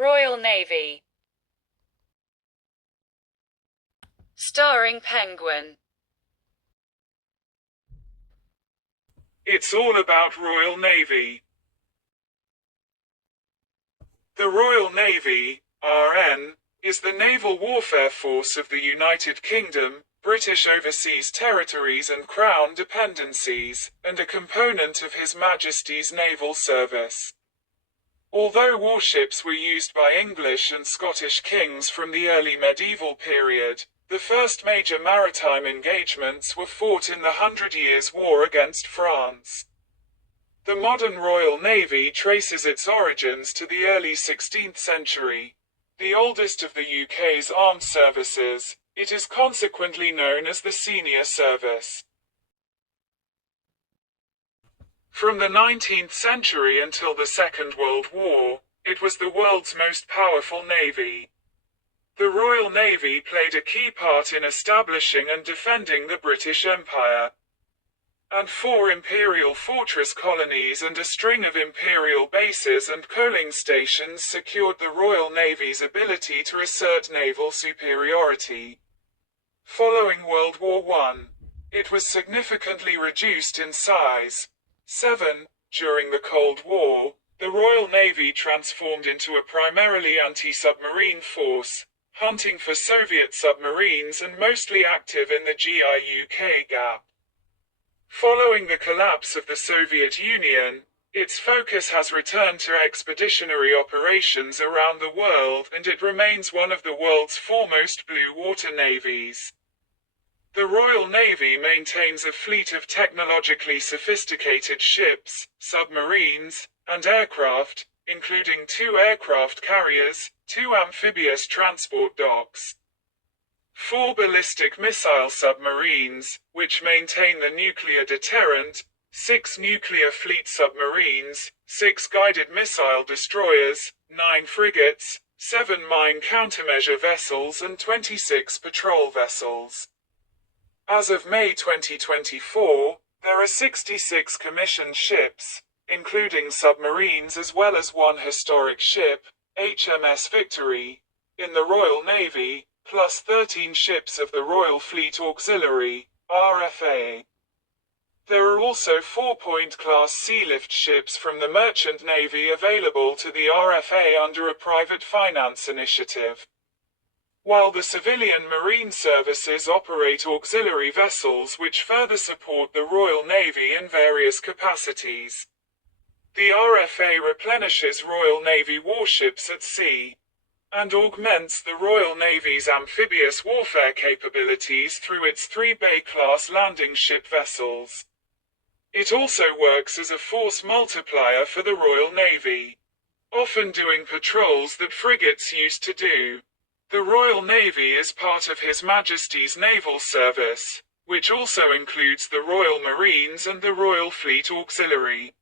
Royal Navy. Starring Penguin. It's all about Royal Navy. The Royal Navy, RN, is the naval warfare force of the United Kingdom, British Overseas Territories and Crown Dependencies, and a component of His Majesty's Naval Service. Although warships were used by English and Scottish kings from the early medieval period, the first major maritime engagements were fought in the Hundred Years' War against France. The modern Royal Navy traces its origins to the early 16th century. The oldest of the UK's armed services, it is consequently known as the Senior Service. From the 19th century until the Second World War, it was the world's most powerful navy. The Royal Navy played a key part in establishing and defending the British Empire. And 4 imperial fortress colonies and a string of imperial bases and coaling stations secured the Royal Navy's ability to assert naval superiority. Following World War I, it was significantly reduced in size. 7. During the Cold War, the Royal Navy transformed into a primarily anti-submarine force, hunting for Soviet submarines and mostly active in the GI-UK gap. Following the collapse of the Soviet Union, its focus has returned to expeditionary operations around the world and it remains one of the world's foremost blue water navies. The Royal Navy maintains a fleet of technologically sophisticated ships, submarines, and aircraft, including 2 aircraft carriers, 2 amphibious transport docks, 4 ballistic missile submarines, which maintain the nuclear deterrent, 6 nuclear fleet submarines, 6 guided missile destroyers, 9 frigates, 7 mine countermeasure vessels and 26 patrol vessels. As of May 2024, there are 66 commissioned ships, including submarines as well as 1 historic ship, HMS Victory, in the Royal Navy, plus 13 ships of the Royal Fleet Auxiliary, RFA. There are also 4 Point-class Sealift ships from the Merchant Navy available to the RFA under a private finance initiative. While the civilian marine services operate auxiliary vessels which further support the Royal Navy in various capacities. The RFA replenishes Royal Navy warships at sea and augments the Royal Navy's amphibious warfare capabilities through its 3 Bay-class landing ship vessels. It also works as a force multiplier for the Royal Navy, often doing patrols that frigates used to do. The Royal Navy is part of His Majesty's Naval Service, which also includes the Royal Marines and the Royal Fleet Auxiliary.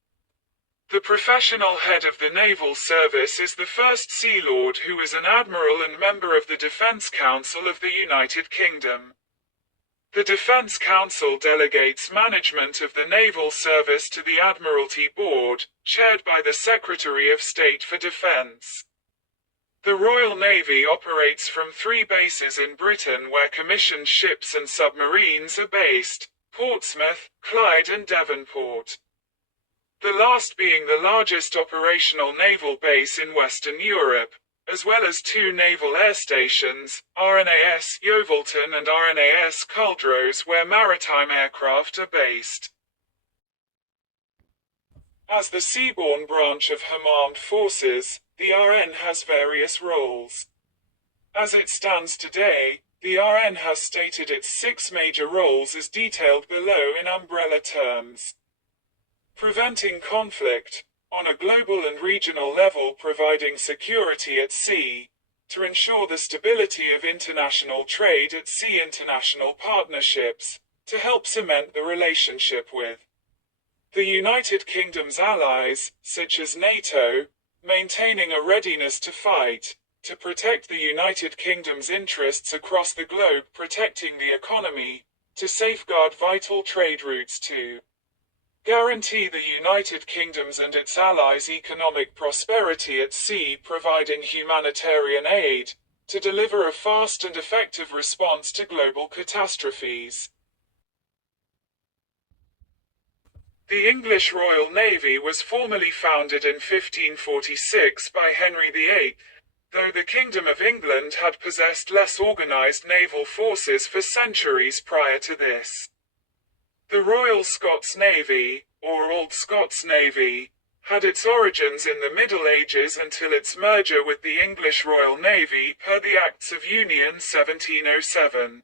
The professional head of the Naval Service is the First Sea Lord, who is an admiral and member of the Defence Council of the United Kingdom. The Defence Council delegates management of the Naval Service to the Admiralty Board, chaired by the Secretary of State for Defence. The Royal Navy operates from 3 bases in Britain where commissioned ships and submarines are based: Portsmouth, Clyde and Devonport. The last being the largest operational naval base in Western Europe, as well as 2 naval air stations, RNAS Yeovilton and RNAS Culdrose, where maritime aircraft are based. As the seaborne branch of HM Armed Forces, the RN has various roles. As it stands today, the RN has stated its 6 major roles as detailed below in umbrella terms. Preventing conflict, on a global and regional level, providing security at sea, to ensure the stability of international trade at sea, international partnerships, to help cement the relationship with the United Kingdom's allies, such as NATO, maintaining a readiness to fight, to protect the United Kingdom's interests across the globe, protecting the economy, to safeguard vital trade routes, to guarantee the United Kingdom's and its allies' economic prosperity at sea, providing humanitarian aid, to deliver a fast and effective response to global catastrophes. The English Royal Navy was formally founded in 1546 by Henry VIII, though the Kingdom of England had possessed less organized naval forces for centuries prior to this. The Royal Scots Navy, or Old Scots Navy, had its origins in the Middle Ages until its merger with the English Royal Navy per the Acts of Union 1707.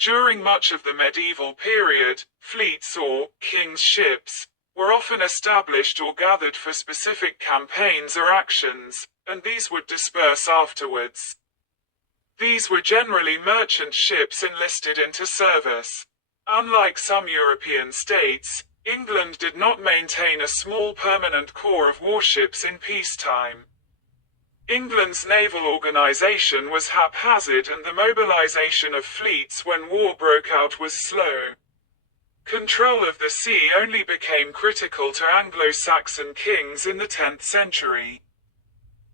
During much of the medieval period, fleets or king's ships were often established or gathered for specific campaigns or actions, and these would disperse afterwards. These were generally merchant ships enlisted into service. Unlike some European states, England did not maintain a small permanent corps of warships in peacetime. England's naval organization was haphazard, and the mobilization of fleets when war broke out was slow. Control of the sea only became critical to Anglo-Saxon kings in the 10th century.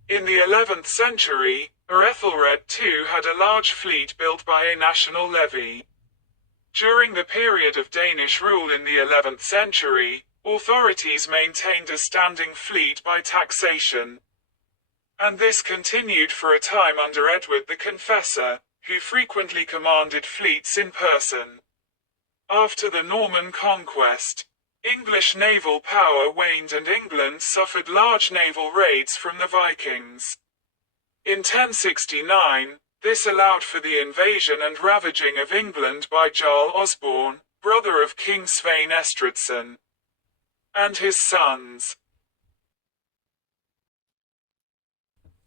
In the 11th century, Ethelred II had a large fleet built by a national levy. During the period of Danish rule in the 11th century, authorities maintained a standing fleet by taxation. And this continued for a time under Edward the Confessor, who frequently commanded fleets in person. After the Norman conquest, English naval power waned and England suffered large naval raids from the Vikings. In 1069, this allowed for the invasion and ravaging of England by Jarl Osborne, brother of King Svein Estridsson, and his sons.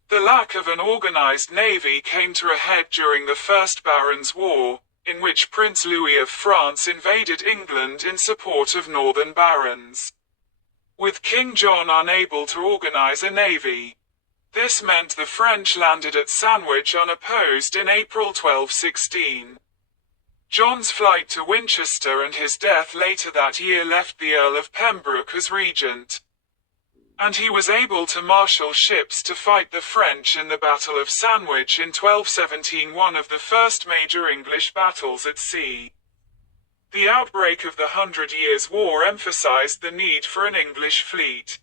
The lack of an organized navy came to a head during the First Barons' War, in which Prince Louis of France invaded England in support of northern barons, with King John unable to organize a navy. This meant the French landed at Sandwich unopposed in April 1216. John's flight to Winchester and his death later that year left the Earl of Pembroke as regent, and he was able to marshal ships to fight the French in the Battle of Sandwich in 1217, one of the first major English battles at sea. The outbreak of the 100 Years' War emphasized the need for an English fleet.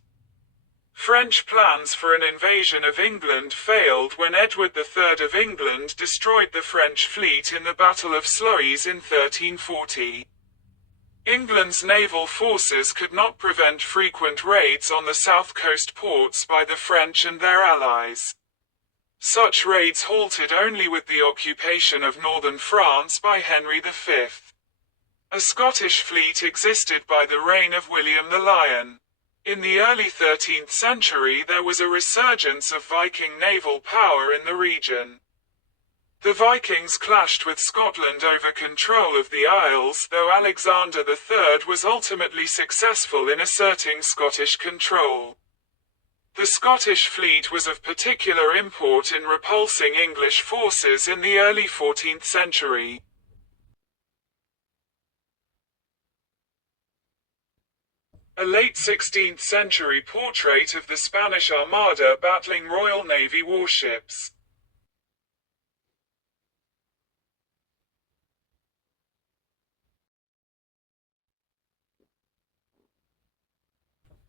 French plans for an invasion of England failed when Edward III of England destroyed the French fleet in the Battle of Sluys in 1340. England's naval forces could not prevent frequent raids on the south coast ports by the French and their allies. Such raids halted only with the occupation of northern France by Henry V. A Scottish fleet existed by the reign of William the Lion. In the early 13th century there was a resurgence of Viking naval power in the region. The Vikings clashed with Scotland over control of the Isles, though Alexander III was ultimately successful in asserting Scottish control. The Scottish fleet was of particular import in repulsing English forces in the early 14th century. A late 16th century portrait of the Spanish Armada battling Royal Navy warships.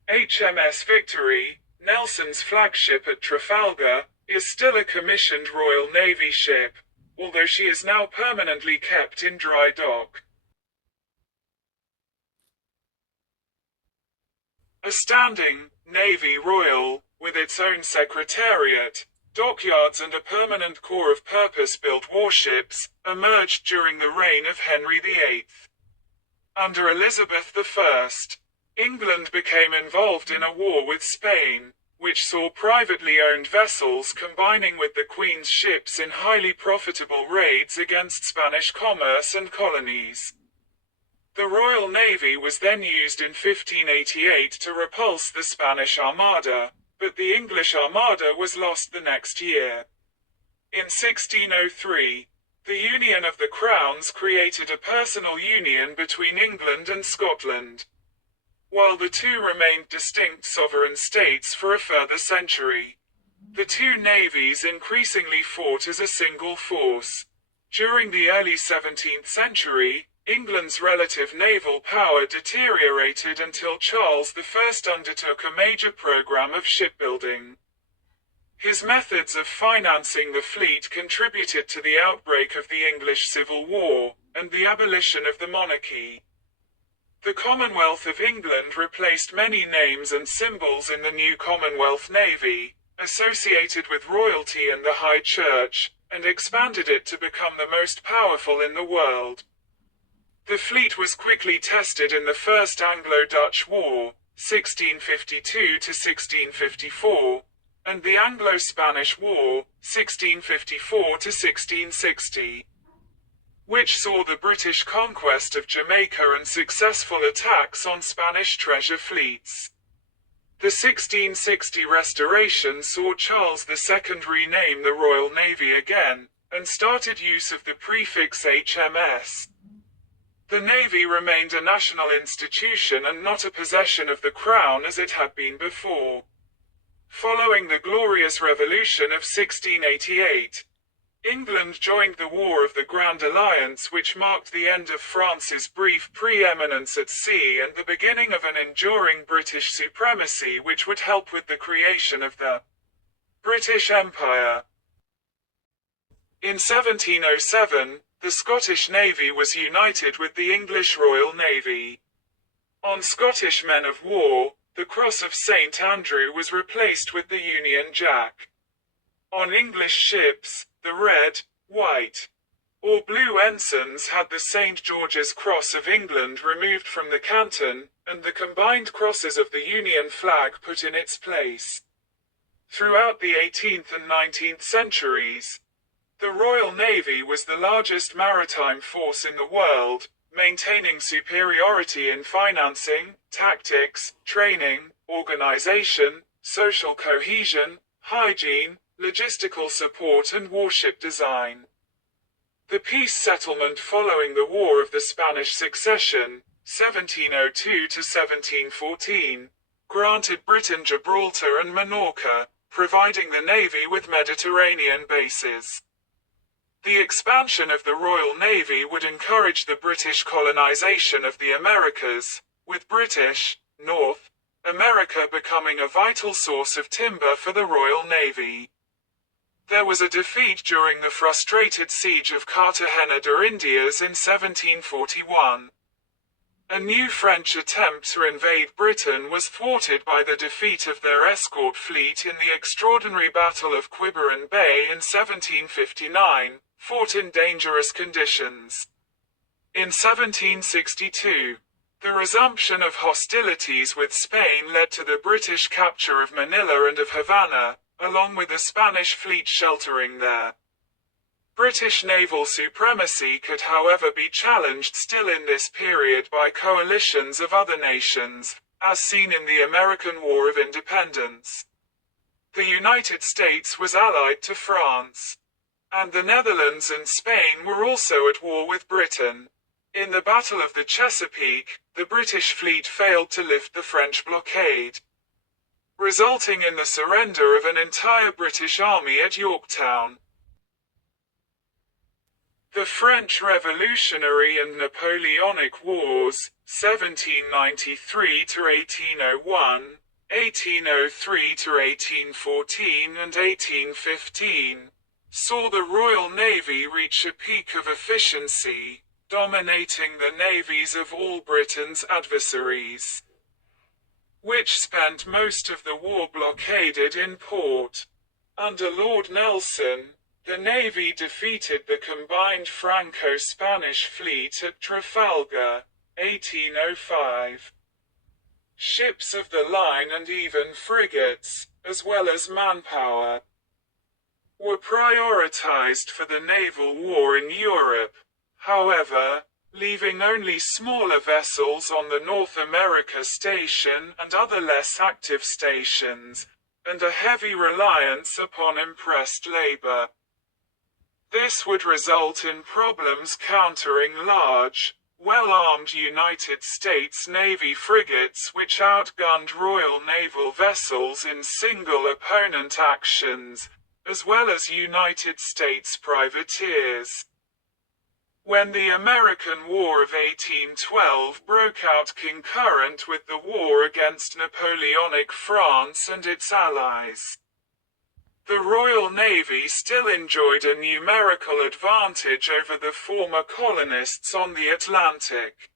HMS Victory, Nelson's flagship at Trafalgar, is still a commissioned Royal Navy ship, although she is now permanently kept in dry dock. A standing Navy Royal, with its own secretariat, dockyards and a permanent corps of purpose-built warships, emerged during the reign of Henry VIII. Under Elizabeth I, England became involved in a war with Spain, which saw privately owned vessels combining with the Queen's ships in highly profitable raids against Spanish commerce and colonies. The Royal Navy was then used in 1588 to repulse the Spanish Armada, but the English Armada was lost the next year. In 1603, The Union of the Crowns created a personal union between England and Scotland, while the two remained distinct sovereign states for a further century. The two navies increasingly fought as a single force. During the early 17th century, England's relative naval power deteriorated until Charles I undertook a major program of shipbuilding. His methods of financing the fleet contributed to the outbreak of the English Civil War, and the abolition of the monarchy. The Commonwealth of England replaced many names and symbols in the new Commonwealth Navy, associated with royalty and the High Church, and expanded it to become the most powerful in the world. The fleet was quickly tested in the First Anglo-Dutch War, 1652–1654, and the Anglo-Spanish War, 1654–1660, which saw the British conquest of Jamaica and successful attacks on Spanish treasure fleets. The 1660 restoration saw Charles II rename the Royal Navy again, and started use of the prefix HMS. The Navy remained a national institution and not a possession of the Crown as it had been before. Following the Glorious Revolution of 1688, England joined the War of the Grand Alliance, which marked the end of France's brief preeminence at sea and the beginning of an enduring British supremacy which would help with the creation of the British Empire. In 1707, the Scottish Navy was united with the English Royal Navy. On Scottish men of war, the Cross of St. Andrew was replaced with the Union Jack. On English ships, the red, white, or blue ensigns had the St. George's Cross of England removed from the canton, and the combined crosses of the Union flag put in its place. Throughout the 18th and 19th centuries, the Royal Navy was the largest maritime force in the world, maintaining superiority in financing, tactics, training, organization, social cohesion, hygiene, logistical support and warship design. The peace settlement following the War of the Spanish Succession, 1702–1714, granted Britain Gibraltar and Minorca, providing the Navy with Mediterranean bases. The expansion of the Royal Navy would encourage the British colonization of the Americas, with British, North America becoming a vital source of timber for the Royal Navy. There was a defeat during the frustrated siege of Cartagena de Indias in 1741. A new French attempt to invade Britain was thwarted by the defeat of their escort fleet in the extraordinary Battle of Quiberon Bay in 1759, fought in dangerous conditions. In 1762, the resumption of hostilities with Spain led to the British capture of Manila and of Havana, along with the Spanish fleet sheltering there. British naval supremacy could however be challenged still in this period by coalitions of other nations, as seen in the American War of Independence. The United States was allied to France, and the Netherlands and Spain were also at war with Britain. In the Battle of the Chesapeake, the British fleet failed to lift the French blockade, resulting in the surrender of an entire British army at Yorktown. The French Revolutionary and Napoleonic Wars, 1793–1801, 1803–1814 and 1815, saw the Royal Navy reach a peak of efficiency, dominating the navies of all Britain's adversaries, which spent most of the war blockaded in port. Under Lord Nelson, the Navy defeated the combined Franco-Spanish fleet at Trafalgar, 1805. Ships of the line and even frigates, as well as manpower, were prioritized for the naval war in Europe, however, leaving only smaller vessels on the North America station and other less active stations, and a heavy reliance upon impressed labor. This would result in problems countering large, well-armed United States Navy frigates which outgunned Royal Naval vessels in single opponent actions, as well as United States privateers. When the American War of 1812 broke out concurrent with the war against Napoleonic France and its allies, the Royal Navy still enjoyed a numerical advantage over the former colonists on the Atlantic.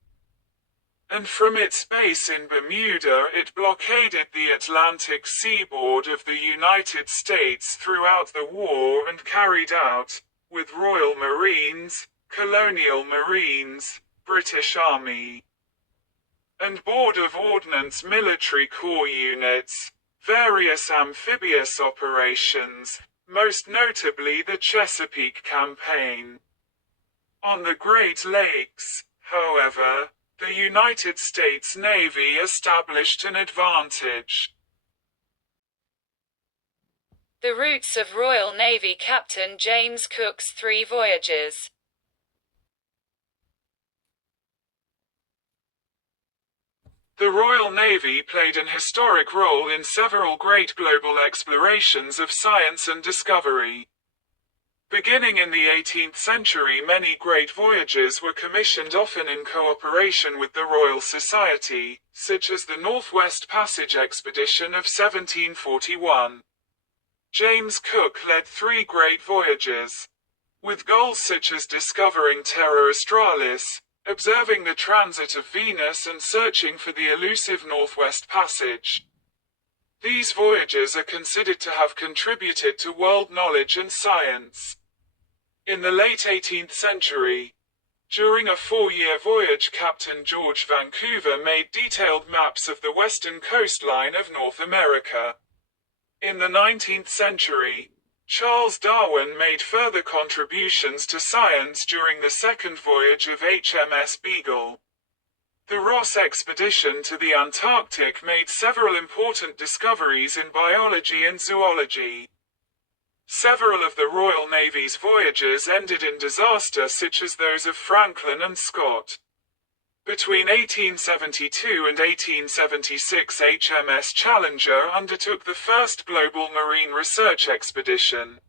And from its base in Bermuda it blockaded the Atlantic seaboard of the United States throughout the war and carried out, with Royal Marines, Colonial Marines, British Army, and Board of Ordnance Military Corps units, various amphibious operations, most notably the Chesapeake Campaign. On the Great Lakes, however, the United States Navy established an advantage. The routes of Royal Navy Captain James Cook's 3 voyages. The Royal Navy played an historic role in several great global explorations of science and discovery. Beginning in the 18th century, many great voyages were commissioned, often in cooperation with the Royal Society, such as the Northwest Passage Expedition of 1741. James Cook led 3 great voyages, with goals such as discovering Terra Australis, observing the transit of Venus, and searching for the elusive Northwest Passage. These voyages are considered to have contributed to world knowledge and science. In the late 18th century, during a 4-year voyage, Captain George Vancouver made detailed maps of the western coastline of North America. In the 19th century, Charles Darwin made further contributions to science during the second voyage of HMS Beagle. The Ross expedition to the Antarctic made several important discoveries in biology and zoology. Several of the Royal Navy's voyages ended in disaster, such as those of Franklin and Scott. Between 1872 and 1876, HMS Challenger undertook the first global marine research expedition,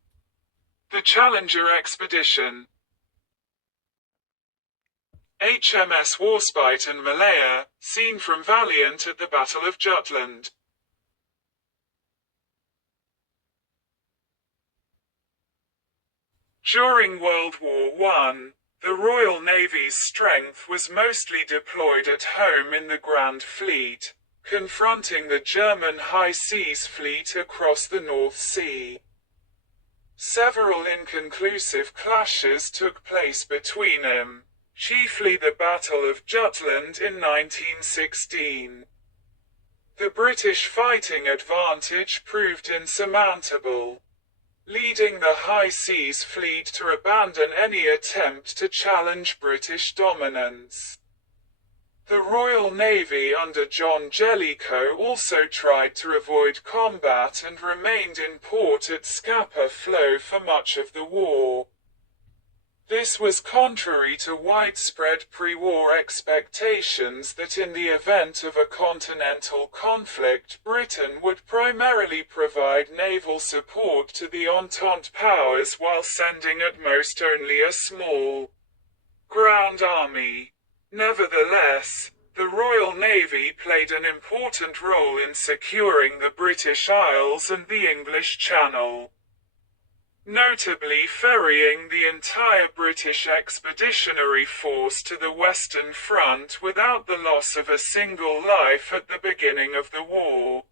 the Challenger Expedition. HMS Warspite and Malaya, seen from Valiant at the Battle of Jutland. During World War I, the Royal Navy's strength was mostly deployed at home in the Grand Fleet, confronting the German High Seas Fleet across the North Sea. Several inconclusive clashes took place between them, chiefly the Battle of Jutland in 1916. The British fighting advantage proved insurmountable, leading the High Seas Fleet to abandon any attempt to challenge British dominance. The Royal Navy under John Jellicoe also tried to avoid combat and remained in port at Scapa Flow for much of the war. This was contrary to widespread pre-war expectations that in the event of a continental conflict, Britain would primarily provide naval support to the Entente powers while sending at most only a small ground army. Nevertheless, the Royal Navy played an important role in securing the British Isles and the English Channel, notably ferrying the entire British expeditionary force to the Western Front without the loss of a single life at the beginning of the war.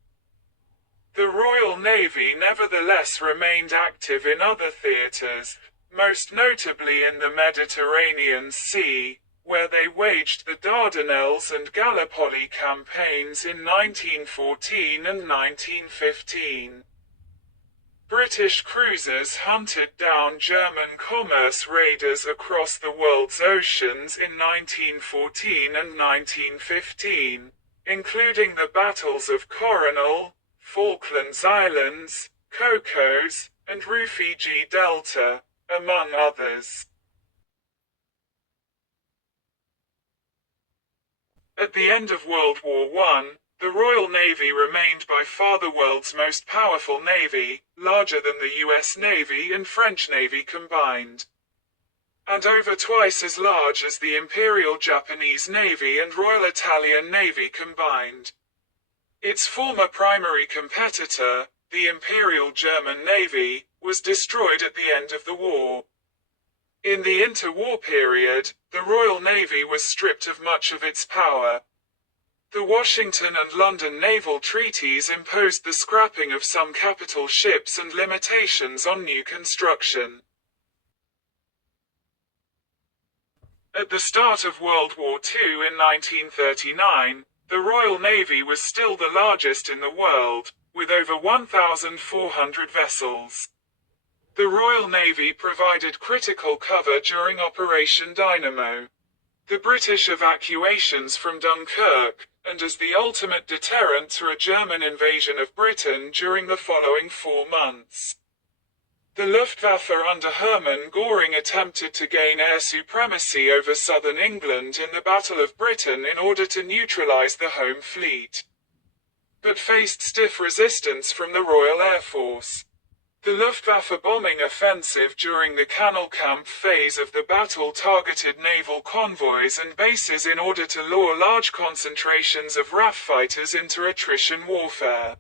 The Royal Navy nevertheless remained active in other theatres, most notably in the Mediterranean Sea, where they waged the Dardanelles and Gallipoli campaigns in 1914 and 1915. British cruisers hunted down German commerce raiders across the world's oceans in 1914 and 1915, including the battles of Coronel, Falklands Islands, Cocos, and Rufiji Delta, among others. At the end of World War I, the Royal Navy remained by far the world's most powerful navy, larger than the US Navy and French Navy combined, and over twice as large as the Imperial Japanese Navy and Royal Italian Navy combined. Its former primary competitor, the Imperial German Navy, was destroyed at the end of the war. In the interwar period, the Royal Navy was stripped of much of its power. The Washington and London naval treaties imposed the scrapping of some capital ships and limitations on new construction. At the start of World War II in 1939, the Royal Navy was still the largest in the world, with over 1,400 vessels. The Royal Navy provided critical cover during Operation Dynamo, the British evacuations from Dunkirk, and as the ultimate deterrent to a German invasion of Britain during the following 4 months. The Luftwaffe under Hermann Göring attempted to gain air supremacy over southern England in the Battle of Britain in order to neutralize the home fleet, but faced stiff resistance from the Royal Air Force. The Luftwaffe bombing offensive during the Canal Camp phase of the battle targeted naval convoys and bases in order to lure large concentrations of RAF fighters into attrition warfare.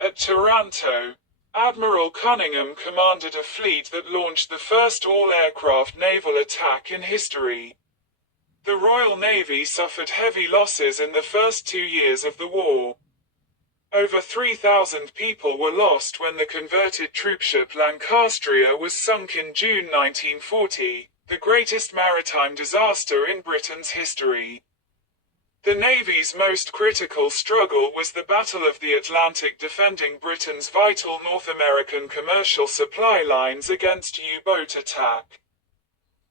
At Taranto, Admiral Cunningham commanded a fleet that launched the first all-aircraft naval attack in history. The Royal Navy suffered heavy losses in the first 2 years of the war. Over 3,000 people were lost when the converted troopship Lancastria was sunk in June 1940, the greatest maritime disaster in Britain's history. The Navy's most critical struggle was the Battle of the Atlantic, defending Britain's vital North American commercial supply lines against U-boat attack.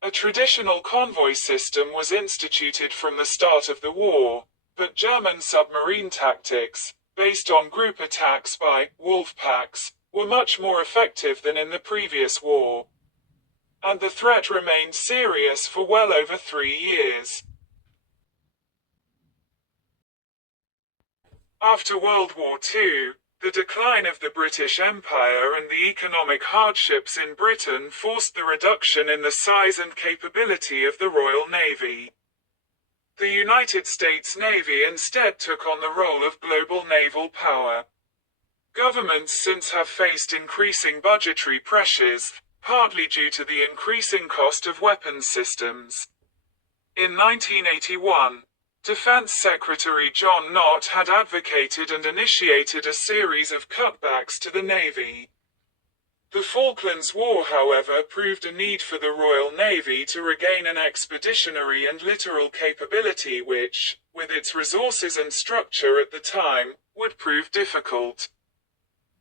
A traditional convoy system was instituted from the start of the war, but German submarine tactics, based on group attacks by wolf packs, were much more effective than in the previous war. And the threat remained serious for well over 3 years. After World War II, the decline of the British Empire and the economic hardships in Britain forced the reduction in the size and capability of the Royal Navy. The United States Navy instead took on the role of global naval power. Governments since have faced increasing budgetary pressures, partly due to the increasing cost of weapons systems. In 1981, Defense Secretary John Nott had advocated and initiated a series of cutbacks to the Navy. The Falklands War, however, proved a need for the Royal Navy to regain an expeditionary and littoral capability which, with its resources and structure at the time, would prove difficult.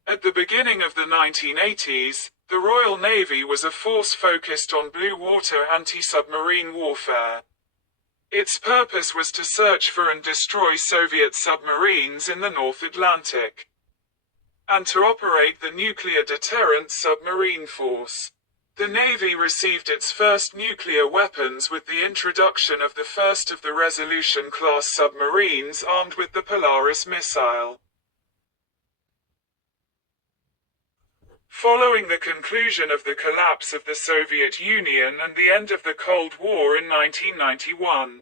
At the beginning of the 1980s, the Royal Navy was a force focused on blue water anti-submarine warfare. Its purpose was to search for and destroy Soviet submarines in the North Atlantic, and to operate the nuclear deterrent submarine force. The Navy received its first nuclear weapons with the introduction of the first of the Resolution-class submarines armed with the Polaris missile. Following the conclusion of the collapse of the Soviet Union and the end of the Cold War in 1991,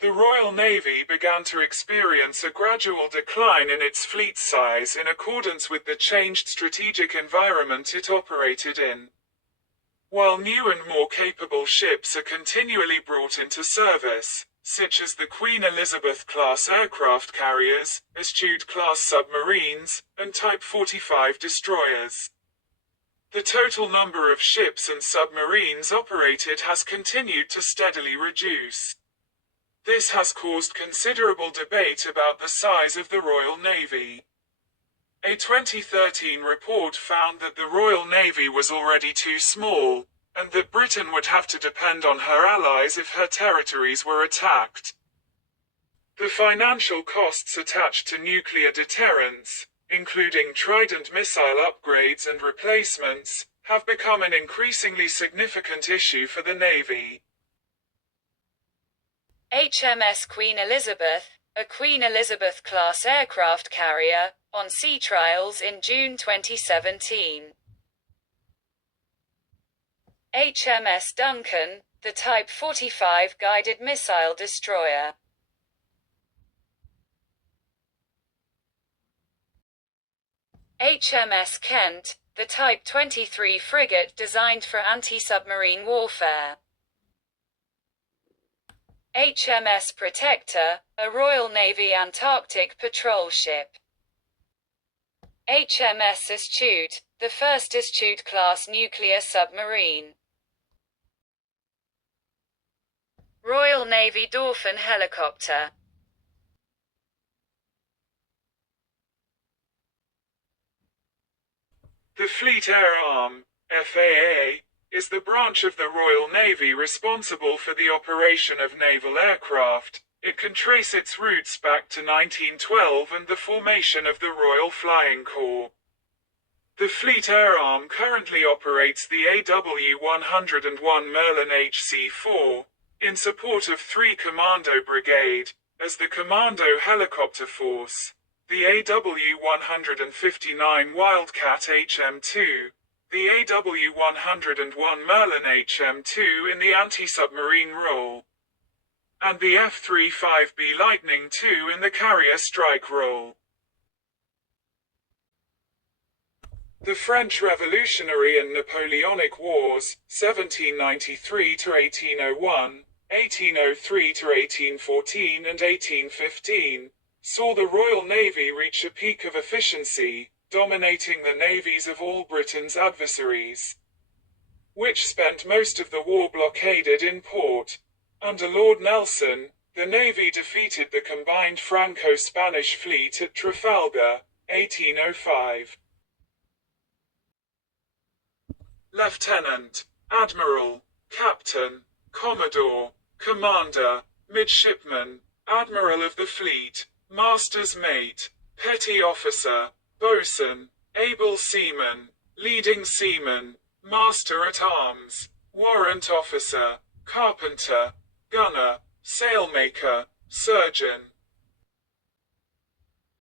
the Royal Navy began to experience a gradual decline in its fleet size in accordance with the changed strategic environment it operated in. While new and more capable ships are continually brought into service, such as the Queen Elizabeth-class aircraft carriers, Astute-class submarines, and Type 45 destroyers, the total number of ships and submarines operated has continued to steadily reduce. This has caused considerable debate about the size of the Royal Navy. A 2013 report found that the Royal Navy was already too small, and that Britain would have to depend on her allies if her territories were attacked. The financial costs attached to nuclear deterrence, including Trident missile upgrades and replacements, have become an increasingly significant issue for the Navy. HMS Queen Elizabeth, a Queen Elizabeth-class aircraft carrier, on sea trials in June 2017. HMS Duncan, the Type 45 guided missile destroyer. HMS Kent, the Type 23 frigate designed for anti-submarine warfare. HMS Protector, a Royal Navy Antarctic patrol ship. HMS Astute, the first Astute-class nuclear submarine. Royal Navy Dolphin helicopter. The Fleet Air Arm, FAA, is the branch of the Royal Navy responsible for the operation of naval aircraft. It can trace its roots back to 1912 and the formation of the Royal Flying Corps. The Fleet Air Arm currently operates the AW101 Merlin HC-4, in support of 3 Commando Brigade, as the Commando Helicopter Force, the AW159 Wildcat HM-2, the AW101 Merlin HM-2 in the anti-submarine role, and the F-35B Lightning II in the carrier strike role. The French Revolutionary and Napoleonic Wars, 1793 to 1801, 1803 to 1814 and 1815, saw the Royal Navy reach a peak of efficiency, dominating the navies of all Britain's adversaries, which spent most of the war blockaded in port. Under Lord Nelson, the Navy defeated the combined Franco-Spanish fleet at Trafalgar, 1805. Lieutenant, Admiral, Captain, Commodore, Commander, Midshipman, Admiral of the Fleet, Master's Mate, Petty Officer, Boatswain, Able Seaman, Leading Seaman, Master-at-Arms, Warrant Officer, Carpenter, Gunner, Sailmaker, Surgeon,